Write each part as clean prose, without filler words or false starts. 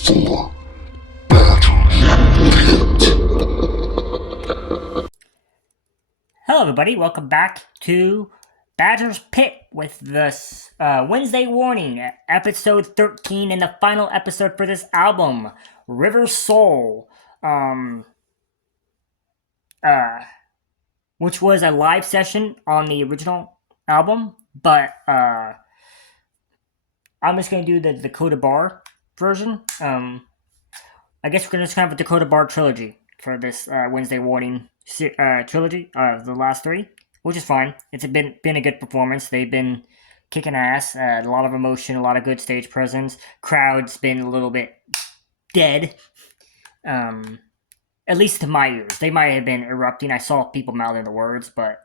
for Battery Pit. Hello everybody, welcome back to Badger's Pit with this Wednesday Warning, episode 13 and the final episode for this album, River Soul, which was a live session on the original album, but I'm just going to do the Dakota Bar version. I guess we're going to just have a Dakota Bar trilogy for this Wednesday Warning trilogy, the last three, which is fine. It's been a good performance. They've been kicking ass, a lot of emotion, a lot of good stage presence. Crowd's been a little bit dead, at least to my ears. They might have been erupting. I saw people mouthing the words, but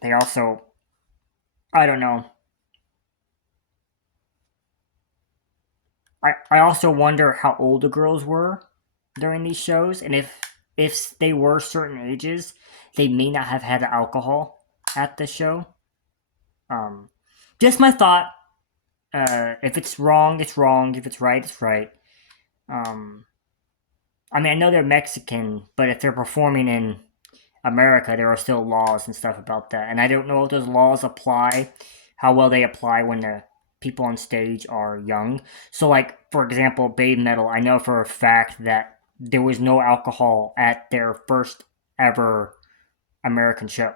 they also, I don't know. I also wonder how old the girls were during these shows, and if they were certain ages, they may not have had alcohol at the show. Just my thought. If it's wrong, it's wrong. If it's right, it's right. I mean, I know they're Mexican, but if they're performing in America, there are still laws and stuff about that, and I don't know if those laws apply, how well they apply when the people on stage are young. So, like, for example, Babe Metal, I know for a fact that there was no alcohol at their first ever American show.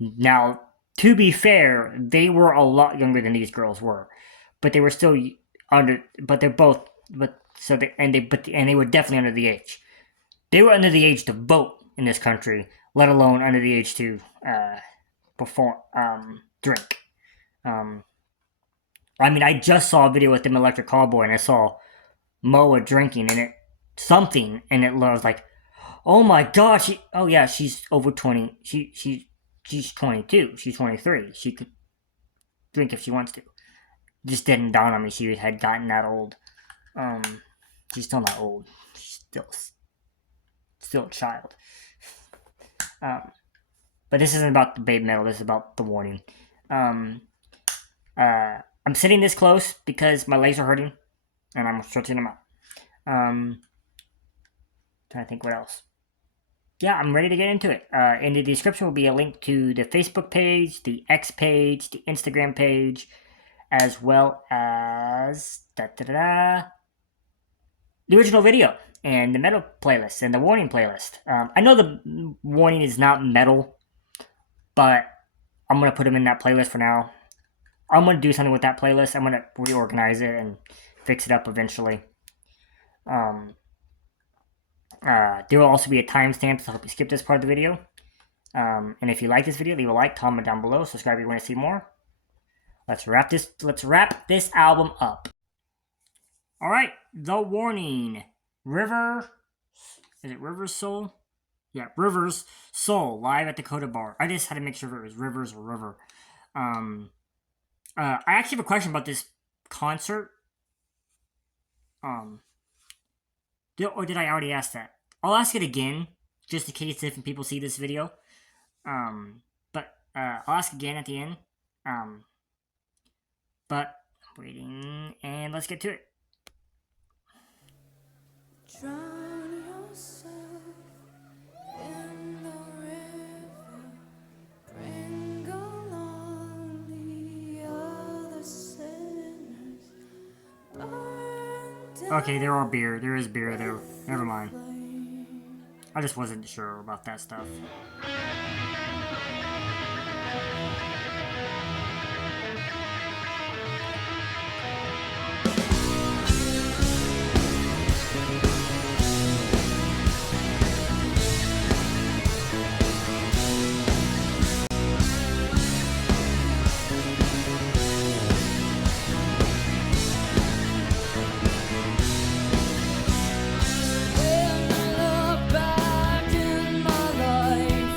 Now, to be fair, they were a lot younger than these girls were, but they were still under. But they're both. But so they and they were definitely under the age. They were under the age to vote in this country, let alone under the age to perform drink. I mean, I just saw a video with them Electric Callboy, and I saw Moa drinking, and it was like, oh my god, she's over 20. She's 22. She's 23. She could drink if she wants to. Just didn't dawn on me she had gotten that old. She's still not old. She's still a child. But this isn't about the Babe Metal. This is about the Warning. I'm sitting this close because my legs are hurting, and I'm stretching them out. Trying to think what else. Yeah, I'm ready to get into it. In the description will be a link to the Facebook page, the X page, the Instagram page, as well as the original video and the metal playlist and the Warning playlist. I know the Warning is not metal, but I'm going to put them in that playlist for now. I'm going to do something with that playlist. I'm going to reorganize it and fix it up eventually. There will also be a timestamp to help you skip this part of the video. And if you like this video, leave a like, comment down below, subscribe if you want to see more. Let's wrap this album up. Alright, The Warning. Is it River's Soul? Yeah, River's Soul, live at Dakota Bar. I just had to make sure if it was Rivers or River. I actually have a question about this concert. Or did I already ask that? I'll ask it again, just in case different people see this video. But I'll ask again at the end. But I'm waiting, and let's get to it. Drown yourself in the river, bring along the other sinners. Okay, there is beer there. Never mind. I just wasn't sure about that stuff. When I look back in my life,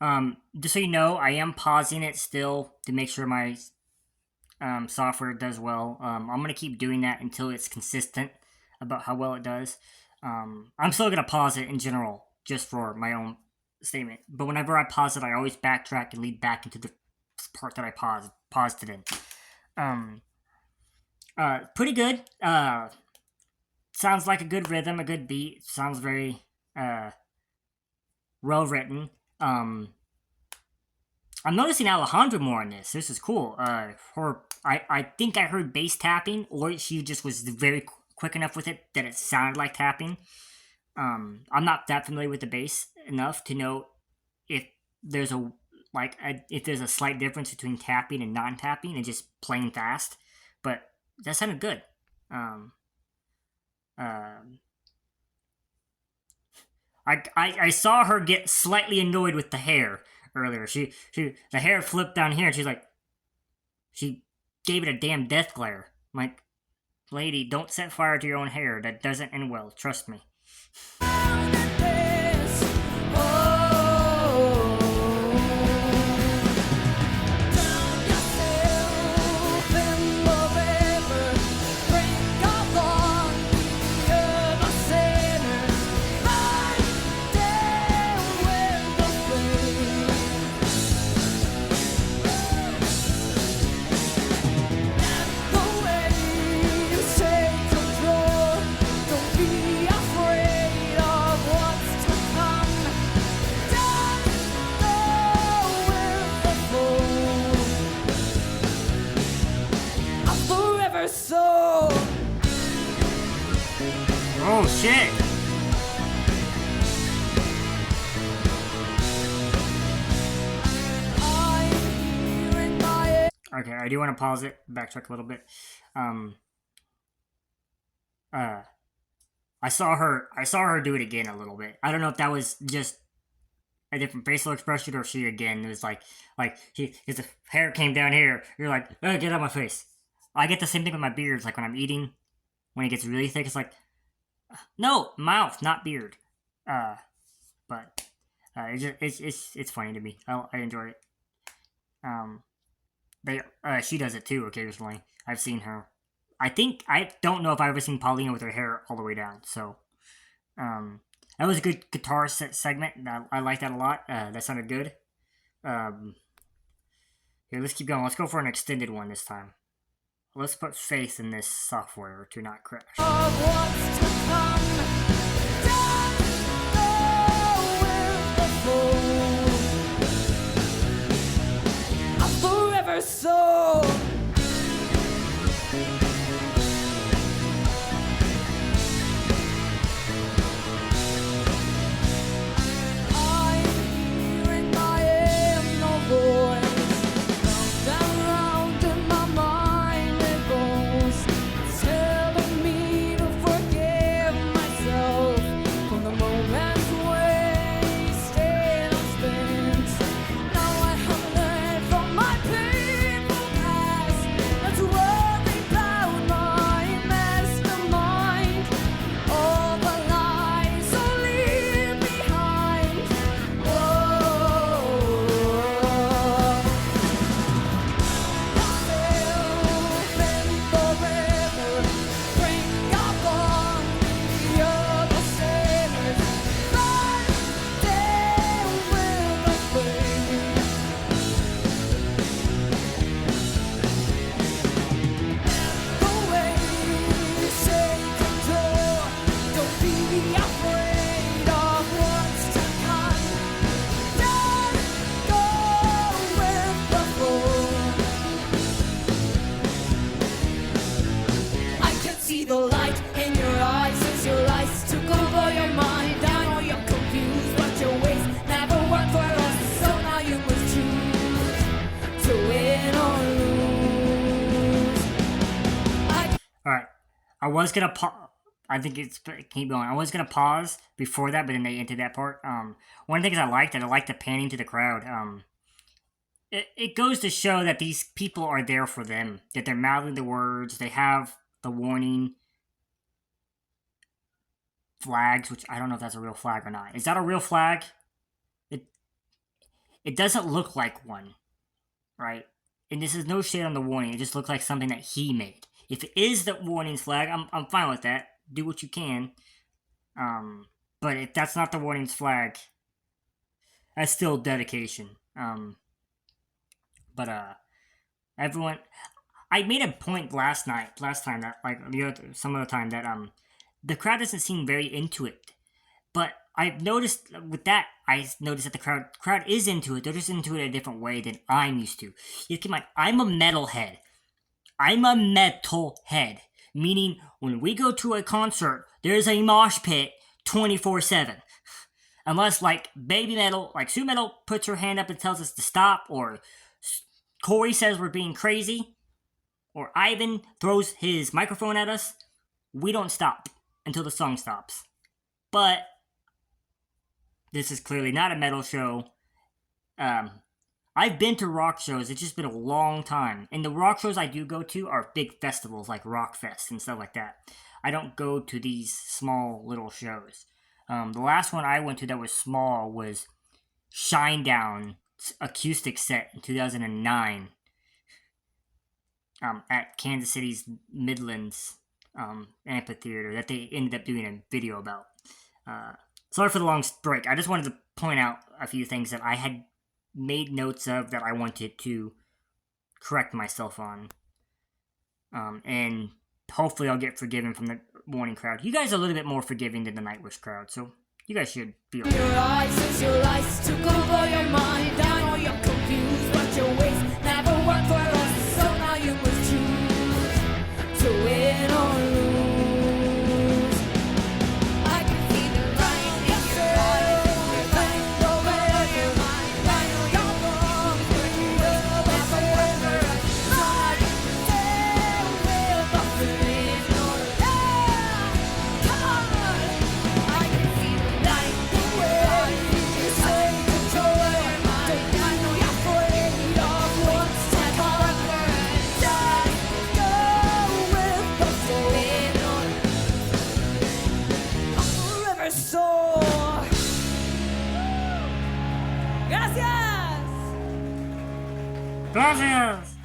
Just so you know, I am pausing it still to make sure my software does well. I'm gonna keep doing that until it's consistent about how well it does. I'm still gonna pause it in general, just for my own statement. But whenever I pause it, I always backtrack and lead back into the part that I paused it in. Um, Pretty good. Sounds like a good rhythm, a good beat. Sounds very uh well written. Um, I'm noticing Alejandro more in this. This is cool. I think I heard bass tapping, or she just was very quick enough with it that it sounded like tapping. I'm not that familiar with the bass enough to know if there's if there's a slight difference between tapping and non-tapping and just playing fast, but that sounded good. Um, uh, I saw her get slightly annoyed with the hair earlier. She the hair flipped down here, and she's like, she gave it a damn death glare. I'm like, lady, don't set fire to your own hair. That doesn't end well. Trust me. So Oh shit. Okay, I do want to pause it, backtrack a little bit. Um, uh, I saw her do it again a little bit. I don't know if that was just a different facial expression or she again it was if the hair came down here, you're like, oh, get out of my face. I get the same thing with my beards. Like when I'm eating, when it gets really thick, it's like, no, mouth, not beard. Uh, but it's funny to me. I enjoy it. Um, she does it too occasionally. I've seen her. I don't know if I've ever seen Paulina with her hair all the way down. So that was a good guitar segment. I like that a lot. That sounded good. Um, Here, let's keep going. Let's go for an extended one this time. Let's put faith in this software to not crash. So I'm hearing my inner voice round in my mind it goes, telling me to forgive myself for the moments wasted or spent. Now I have learned from my painful past not to worry about my mastermind. All the lies I'll leave behind. Don't be afraid of what's to come. Just go with the flow. I can see the light in your eyes as your lies took over your mind. I know you're confused, but your ways never work for us. So now you must choose to win or lose. All right, I was gonna I think it's keep going. I was gonna pause before that, but then they entered that part. One of the things I liked the panning to the crowd. It goes to show that these people are there for them. That they're mouthing the words. They have the warning flags, which I don't know if that's a real flag or not. Is that a real flag? It it doesn't look like one, right? And this is no shade on the warning. It just looks like something that he made. If it is the warning's flag, I'm fine with that. Do what you can. But if that's not the warning's flag, that's still dedication. But everyone, I made a point last time that like some other time that the crowd doesn't seem very into it. But I've noticed with that, I noticed that the crowd is into it. They're just into it a different way than I'm used to. You keep in mind, I'm a metalhead. I'm a metalhead, meaning when we go to a concert, there's a mosh pit 24/7. Unless like Baby Metal, like Sue Metal, puts her hand up and tells us to stop, or Corey says we're being crazy, or Ivan throws his microphone at us, we don't stop until the song stops. But this is clearly not a metal show. I've been to rock shows. It's just been a long time. And the rock shows I do go to are big festivals like Rockfest and stuff like that. I don't go to these small little shows. The last one I went to that was small was Shinedown's acoustic set in 2009 at Kansas City's Midlands amphitheater that they ended up doing a video about. Sorry for the long break. I just wanted to point out a few things that I had made notes of that I wanted to correct myself on. And hopefully I'll get forgiven from the warning crowd. You guys are a little bit more forgiving than the Nightwish crowd, so you guys should be okay. Your eyes as your lies took over your mind. I know you're confused, but your ways never work for us. So now you must choose to win or lose. I can see the light in your eyes, take over your mind. I know you're wrong, but you will never work for us. So now you must stay with us to win or lose. Come on! I can see the light the way you say control your mind. I know you're afraid of what's to come. Just go with the flow. Forever soar. Gracias. Gracias!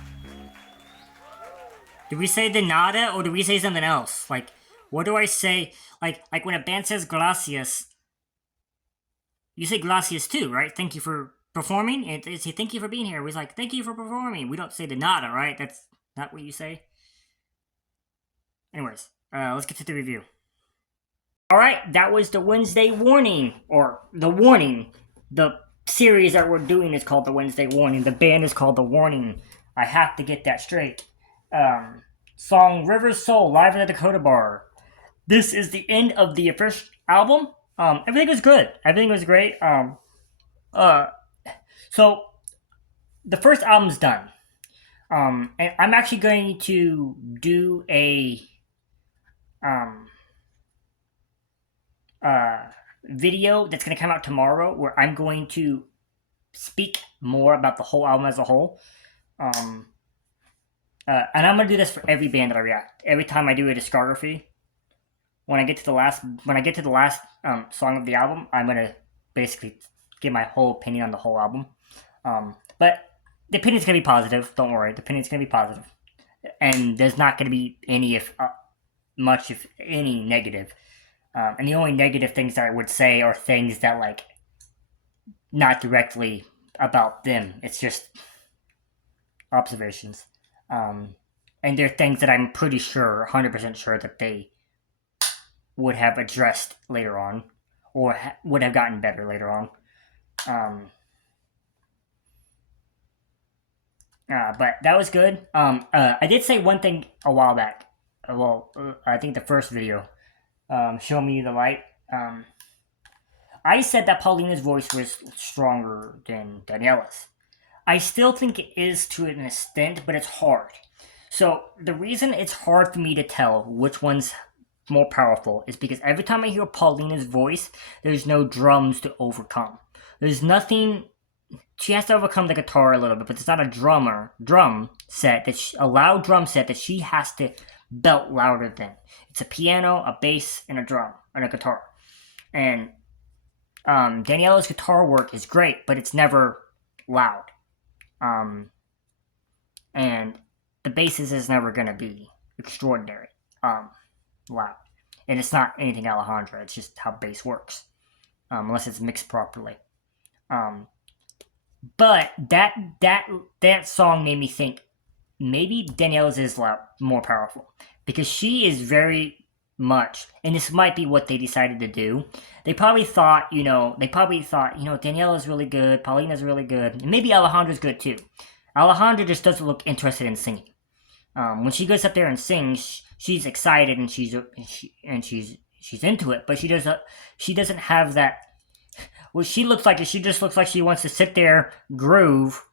Do we say de nada or do we say something else? Like, what do I say? Like when a band says gracias, you say gracias too, right? Thank you for performing. And say thank you for being here. We're like, thank you for performing. We don't say de nada, right? That's not what you say. Anyways, let's get to the review. Alright, that was the Wednesday Warning, or the Warning. The series that we're doing is called the Wednesday Warning. The band is called The Warning. I have to get that straight. Song River's Soul, live at the Dakota Bar. This is the end of the first album. Everything was good. Everything was great. So the first album's done. And I'm actually going to do a video that's going to come out tomorrow where I'm going to speak more about the whole album as a whole. And I'm going to do this for every band that I react. Every time I do a discography, when I get to the last song of the album, I'm going to basically give my whole opinion on the whole album. But the opinion's going to be positive. Don't worry. The opinion's going to be positive. And there's not going to be any, much, if any, negative. And the only negative things that I would say are things that, like, not directly about them. It's just observations. And they're things that I'm pretty sure, 100% sure, that they would have addressed later on, or would have gotten better later on. But that was good. I did say one thing a while back. I think the first video, Show Me the Light. I said that Paulina's voice was stronger than Daniela's. I still think it is to an extent, but it's hard. So the reason it's hard for me to tell which one's more powerful is because every time I hear Paulina's voice, there's no drums to overcome. There's nothing. She has to overcome the guitar a little bit, but it's not a drum set a loud drum set that she has to belt louder than. It's a piano, a bass, and a drum, and a guitar. And Daniela's guitar work is great, but it's never loud. And the basses is never gonna be extraordinary, loud. And it's not anything Alejandro. It's just how bass works, unless it's mixed properly. But that song made me think maybe Daniela's is a lot more powerful because she is very much, and this might be what they decided to do. They probably thought, Daniela's really good, Paulina's really good, and maybe Alejandro's good too. Alejandro just doesn't look interested in singing. When she goes up there and sings, she's excited and she's into it, but she doesn't have that. What she looks like is she just looks like she wants to sit there, groove,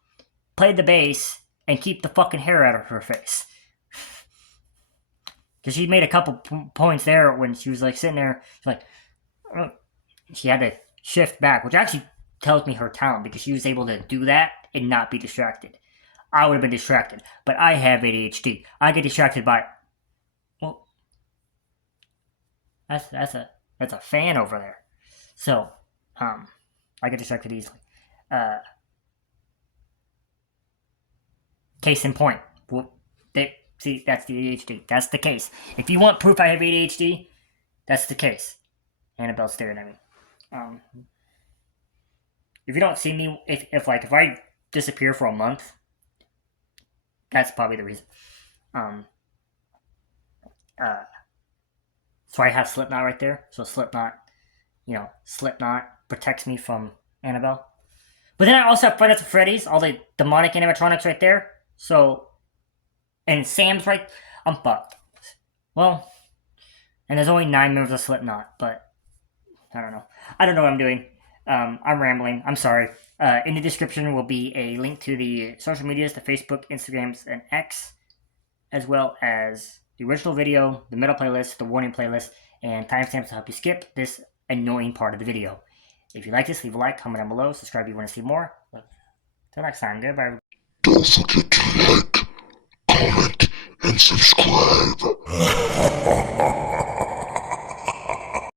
play the bass, and keep the fucking hair out of her face. Because she made a couple points there when she was like sitting there, she had to shift back, which actually tells me her talent because she was able to do that and not be distracted. I would have been distracted, but I have ADHD. I get distracted by, well, that's a fan over there. So, I get distracted easily. Case in point. See, that's the ADHD. That's the case. If you want proof I have ADHD, that's the case. Annabelle's staring at me. If you don't see me, if I disappear for a month, that's probably the reason. So I have Slipknot right there. So Slipknot protects me from Annabelle. But then I also have Five Nights at Freddy's, all the demonic animatronics right there. So, and Sam's right. I'm fucked. Well, and there's only 9 members of Slipknot, but I don't know. I don't know what I'm doing. I'm rambling. I'm sorry. In the description will be a link to the social medias, the Facebook, Instagrams, and X, as well as the original video, the middle playlist, the warning playlist, and timestamps to help you skip this annoying part of the video. If you like this, leave a like, comment down below, subscribe if you want to see more. Till next time, goodbye. Don't forget to like, comment, and subscribe.